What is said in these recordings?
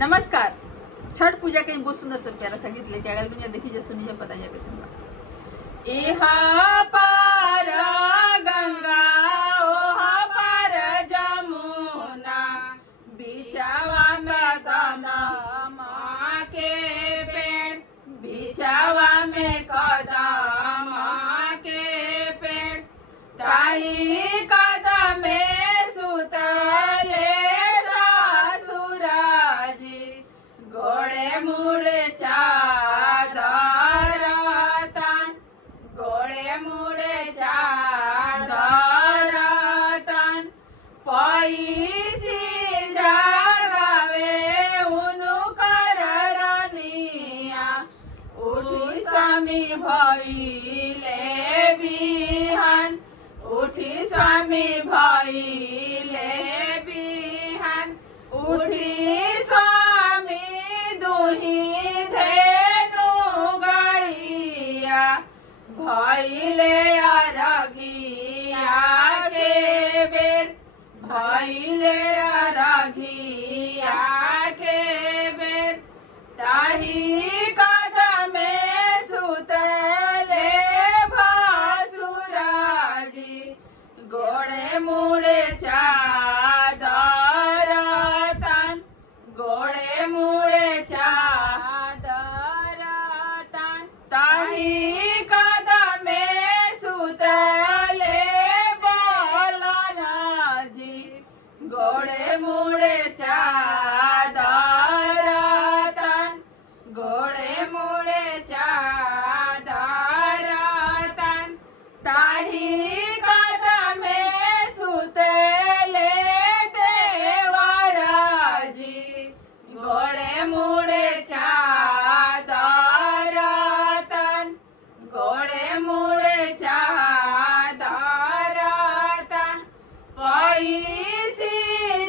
नमस्कार। छठ पूजा के बहुत सुंदर से प्यारा संगीत लेके आगल में देखी सुनी पता जाए कैसे इहा पार गंगा ओहा पार जमुना बिचावा में कदम के पेड़ बिचावा में कदम के पेड़ ताही कदम में सुतले गोड़े मुड़े चादर तन गोड़े मुड़े चादर तन पैसी जगावे उनु कर रनिया उठी स्वामी भइले बिहान उठी स्वामी भइले बिहान उठी स्वामी दुही धेनु गैया भइले अरघिया के बेर भइले अरघिया के बेर ताही कदमे सुतले भासुराजी गोड़े मुड़े चादर तन गोड़े मुड़े चादर तन ताही कदमे सुतले बोलना जी गोड़े मुड़े चादर तन गोड़े मुड़े चादर तन ताही कदमे सुतले देवराजी गोड़े मुड़े चादर तन गोड़े मुड़े चादर तन पैसी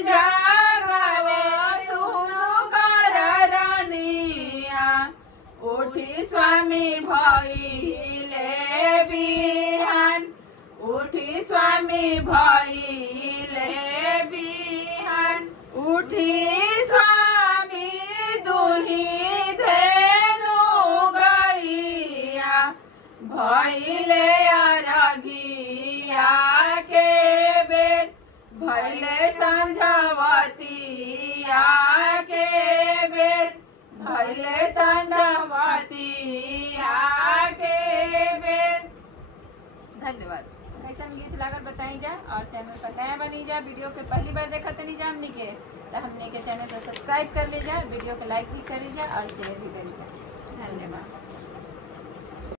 जगावे सुनु कर रनिया उठी स्वामी भइले बिहान उठी स्वामी भइले बिहान उठी स्वामी दुही धेनु गैया भइले अरघिया के बेर भइले संझवतिया के बेर भइले संझवतिया के बेर। धन्यवाद। ऐसा गीत लागल बताई जा और चैनल पर नया बनी जा वीडियो के पहली बार देखा तो नहीं जा हमने के तो हमने के चैनल को सब्सक्राइब कर ले जा वीडियो को लाइक भी करी जा और शेयर भी करी जा।